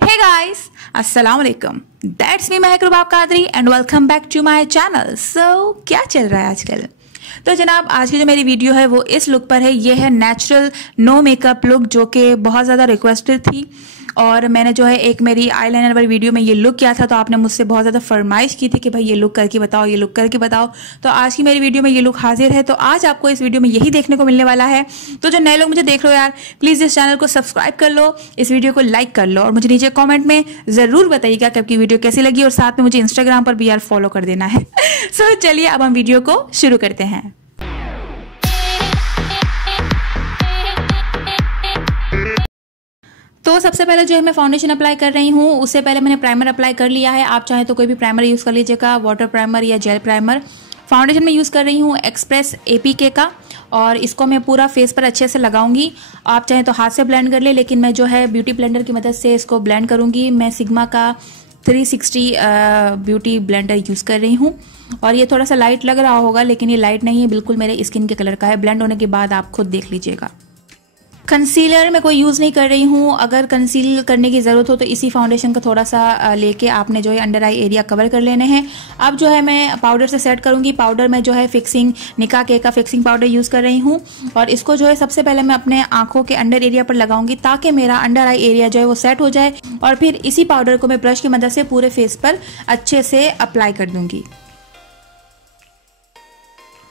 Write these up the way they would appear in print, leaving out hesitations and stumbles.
Hey guys, Assalamualaikum. That's me Mehak Rubab Qadri and welcome back to my channel. क्या चल रहा है आजकल? तो जनाब आज की जो मेरी वीडियो है वो इस लुक पर है। ये है नेचुरल नो मेकअप लुक जो कि बहुत ज़्यादा रिक्वेस्टेड थी और मैंने जो है एक मेरी आईलाइनर वाली वीडियो में ये लुक किया था तो आपने मुझसे बहुत ज़्यादा फरमाइश की थी कि भाई ये लुक करके बताओ, ये लुक करके बताओ। तो आज की मेरी वीडियो में ये लुक हाजिर है। तो आज आपको इस वीडियो में यही देखने को मिलने वाला है। तो जो नए लोग मुझे देख रहे हो यार, प्लीज़ इस चैनल को सब्सक्राइब कर लो, इस वीडियो को लाइक कर लो और मुझे नीचे कॉमेंट में ज़रूर बताइएगा कि आपकी वीडियो कैसी लगी और साथ में मुझे इंस्टाग्राम पर भी यार फॉलो कर देना है। सो चलिए अब हम वीडियो को शुरू करते हैं। तो सबसे पहले जो है मैं फाउंडेशन अप्लाई कर रही हूँ। उससे पहले मैंने प्राइमर अप्लाई कर लिया है। आप चाहें तो कोई भी प्राइमर यूज़ कर लीजिएगा, वाटर प्राइमर या जेल प्राइमर। फाउंडेशन में यूज़ कर रही हूँ एक्सप्रेस APK का और इसको मैं पूरा फेस पर अच्छे से लगाऊंगी। आप चाहें तो हाथ से ब्लेंड कर ले, लेकिन मैं जो है ब्यूटी ब्लेंडर की मदद से इसको ब्लेंड करूँगी। मैं सिग्मा का 360 ब्यूटी ब्लेंडर यूज़ कर रही हूँ और ये थोड़ा सा लाइट लग रहा होगा लेकिन ये लाइट नहीं है, बिल्कुल मेरे स्किन के कलर का है। ब्लेंड होने के बाद आप खुद देख लीजिएगा। कंसीलर मैं कोई यूज़ नहीं कर रही हूँ। अगर कंसील करने की ज़रूरत हो तो इसी फाउंडेशन का थोड़ा सा लेके आपने जो है अंडर आई एरिया कवर कर लेने हैं। अब जो है मैं पाउडर से सेट करूँगी। पाउडर में जो है फिक्सिंग निका के का फिक्सिंग पाउडर यूज़ कर रही हूँ और इसको जो है सबसे पहले मैं अपने आँखों के अंडर एरिया पर लगाऊंगी ताकि मेरा अंडर आई एरिया जो है वो सेट हो जाए और फिर इसी पाउडर को मैं ब्रश की मदद से पूरे फेस पर अच्छे से अप्लाई कर दूंगी।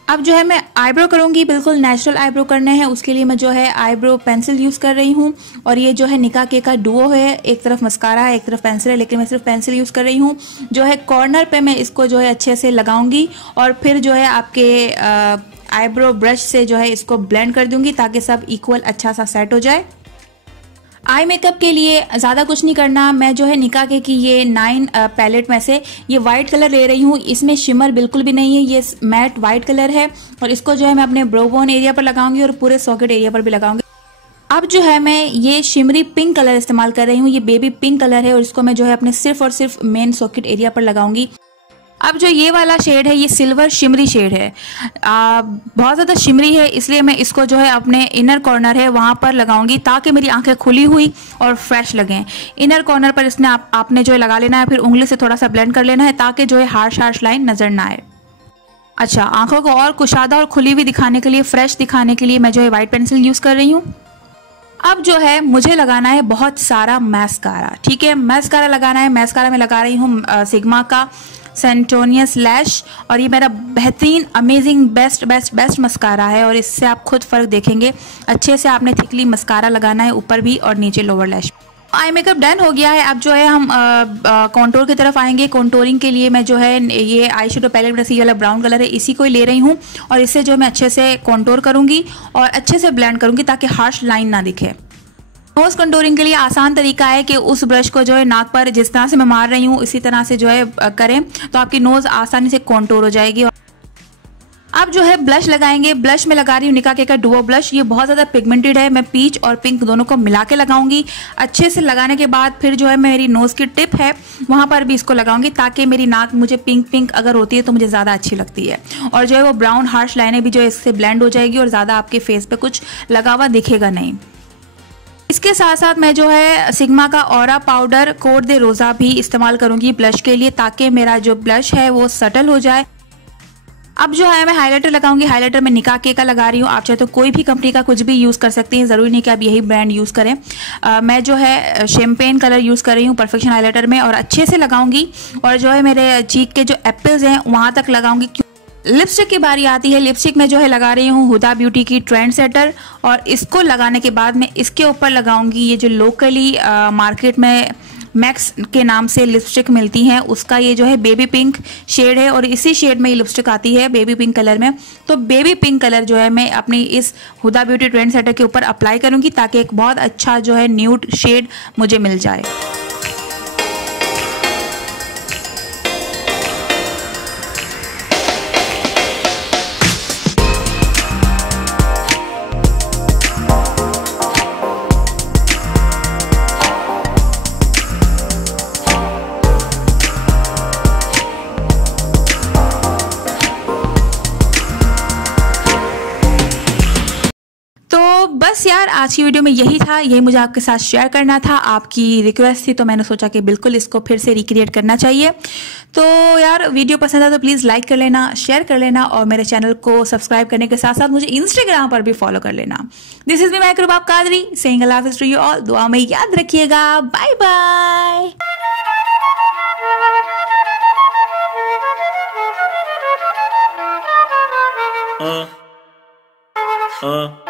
अब जो है मैं आईब्रो करूंगी, बिल्कुल नेचुरल आईब्रो करने हैं। उसके लिए मैं जो है आईब्रो पेंसिल यूज़ कर रही हूँ और ये जो है निका के का डुओ है। एक तरफ मस्कारा है, एक तरफ पेंसिल है, लेकिन मैं सिर्फ पेंसिल यूज़ कर रही हूँ। जो है कॉर्नर पे मैं इसको जो है अच्छे से लगाऊंगी और फिर जो है आपके आईब्रो ब्रश से जो है इसको ब्लेंड कर दूंगी ताकि सब इक्वल अच्छा सा सेट हो जाए। आई मेकअप के लिए ज़्यादा कुछ नहीं करना। मैं जो है निका के की ये 9 पैलेट में से ये वाइट कलर ले रही हूँ। इसमें शिमर बिल्कुल भी नहीं है, ये मैट वाइट कलर है और इसको जो है मैं अपने ब्रो बोन एरिया पर लगाऊंगी और पूरे सॉकेट एरिया पर भी लगाऊंगी। अब जो है मैं ये शिमरी पिंक कलर इस्तेमाल कर रही हूँ। ये बेबी पिंक कलर है और इसको मैं जो है अपने सिर्फ और सिर्फ मेन सॉकेट एरिया पर लगाऊंगी। अब जो ये वाला शेड है ये सिल्वर शिमरी शेड है। बहुत ज़्यादा शिमरी है, इसलिए मैं इसको जो है अपने इनर कॉर्नर है वहाँ पर लगाऊंगी ताकि मेरी आंखें खुली हुई और फ्रेश लगें। इनर कॉर्नर पर इसने आपने जो है लगा लेना है, फिर उंगली से थोड़ा सा ब्लेंड कर लेना है ताकि जो है हार्श लाइन नज़र ना आए। अच्छा, आंखों को और कुशादा और खुली हुई दिखाने के लिए, फ्रेश दिखाने के लिए मैं जो है वाइट पेंसिल यूज़ कर रही हूँ। अब जो है मुझे लगाना है बहुत सारा मैस्कारा। ठीक है, मैस्कारा लगाना है। मैस्कारा में लगा रही हूँ सिग्मा का सेंटोनियस लैश और ये मेरा बेहतरीन अमेजिंग बेस्ट मस्कारा है और इससे आप खुद फ़र्क देखेंगे। अच्छे से आपने थिकली मस्कारा लगाना है ऊपर भी और नीचे lower lash. Eye makeup done हो गया है। अब जो है हम कॉन्टोर की तरफ आएंगे। कॉन्टोरिंग के लिए मैं जो है ये आई शेडो पैलेट में से ये वाला ब्राउन कलर है, इसी को ही ले रही हूँ और इससे जो मैं अच्छे से कॉन्टोर करूँगी और अच्छे से ब्लेंड करूँगी ताकि हार्श लाइन ना दिखे। नोज कंटूरिंग के लिए आसान तरीका है कि उस ब्रश को जो है नाक पर जिस तरह से मैं मार रही हूँ इसी तरह से जो है करें तो आपकी नोज आसानी से कॉन्टोर हो जाएगी। अब जो है ब्लश लगाएंगे। ब्लश में लगा रही हूँ निका के का डुओ ब्लश। ये बहुत ज़्यादा पिगमेंटेड है। मैं पीच और पिंक दोनों को मिला के लगाऊंगी। अच्छे से लगाने के बाद फिर जो है मेरी नोज़ की टिप है वहाँ पर भी इसको लगाऊंगी ताकि मेरी नाक मुझे पिंक अगर होती है तो मुझे ज़्यादा अच्छी लगती है और जो है वो ब्राउन हार्श लाइनें भी जो है इससे ब्लेंड हो जाएगी और ज़्यादा आपके फेस पे कुछ लगा हुआ दिखेगा नहीं। इसके साथ साथ मैं जो है सिग्मा का ऑरा पाउडर कोट दे रोज़ा भी इस्तेमाल करूंगी ब्लश के लिए ताकि मेरा जो ब्लश है वो सटल हो जाए। अब जो है मैं हाइलाइटर लगाऊंगी। हाइलाइटर में निका के का लगा रही हूँ। आप चाहे तो कोई भी कंपनी का कुछ भी यूज़ कर सकती हैं, ज़रूरी नहीं कि आप यही ब्रांड यूज़ करें। मैं जो है शैम्पेन कलर यूज़ कर रही हूँ परफेक्शन हाइलाइटर में और अच्छे से लगाऊंगी और जो है मेरे चीक के जो एप्पल्स हैं वहाँ तक लगाऊंगी। लिपस्टिक की बारी आती है। लिपस्टिक में जो है लगा रही हूँ हुदा ब्यूटी की ट्रेंड सेटर और इसको लगाने के बाद मैं इसके ऊपर लगाऊंगी ये जो लोकली मार्केट में मैक्स के नाम से लिपस्टिक मिलती हैं उसका ये जो है बेबी पिंक शेड है और इसी शेड में ये लिपस्टिक आती है बेबी पिंक कलर में। तो बेबी पिंक कलर जो है मैं अपनी इस हुदा ब्यूटी ट्रेंड सेटर के ऊपर अप्लाई करूँगी ताकि एक बहुत अच्छा जो है न्यूड शेड मुझे मिल जाए। बस बस यार आज की वीडियो में यही था, यही मुझे आपके साथ शेयर करना था। आपकी रिक्वेस्ट थी तो मैंने सोचा कि बिल्कुल इसको फिर से रिक्रिएट करना चाहिए। तो यार वीडियो पसंद आया तो प्लीज़ लाइक कर लेना, शेयर कर लेना और मेरे चैनल को सब्सक्राइब करने के साथ साथ मुझे इंस्टाग्राम पर भी फॉलो कर लेना। This is me my Rubab Qadri saying Allah हाफिज़ टू यू ऑल। दुआ में याद रखिएगा। Bye bye. uh, uh.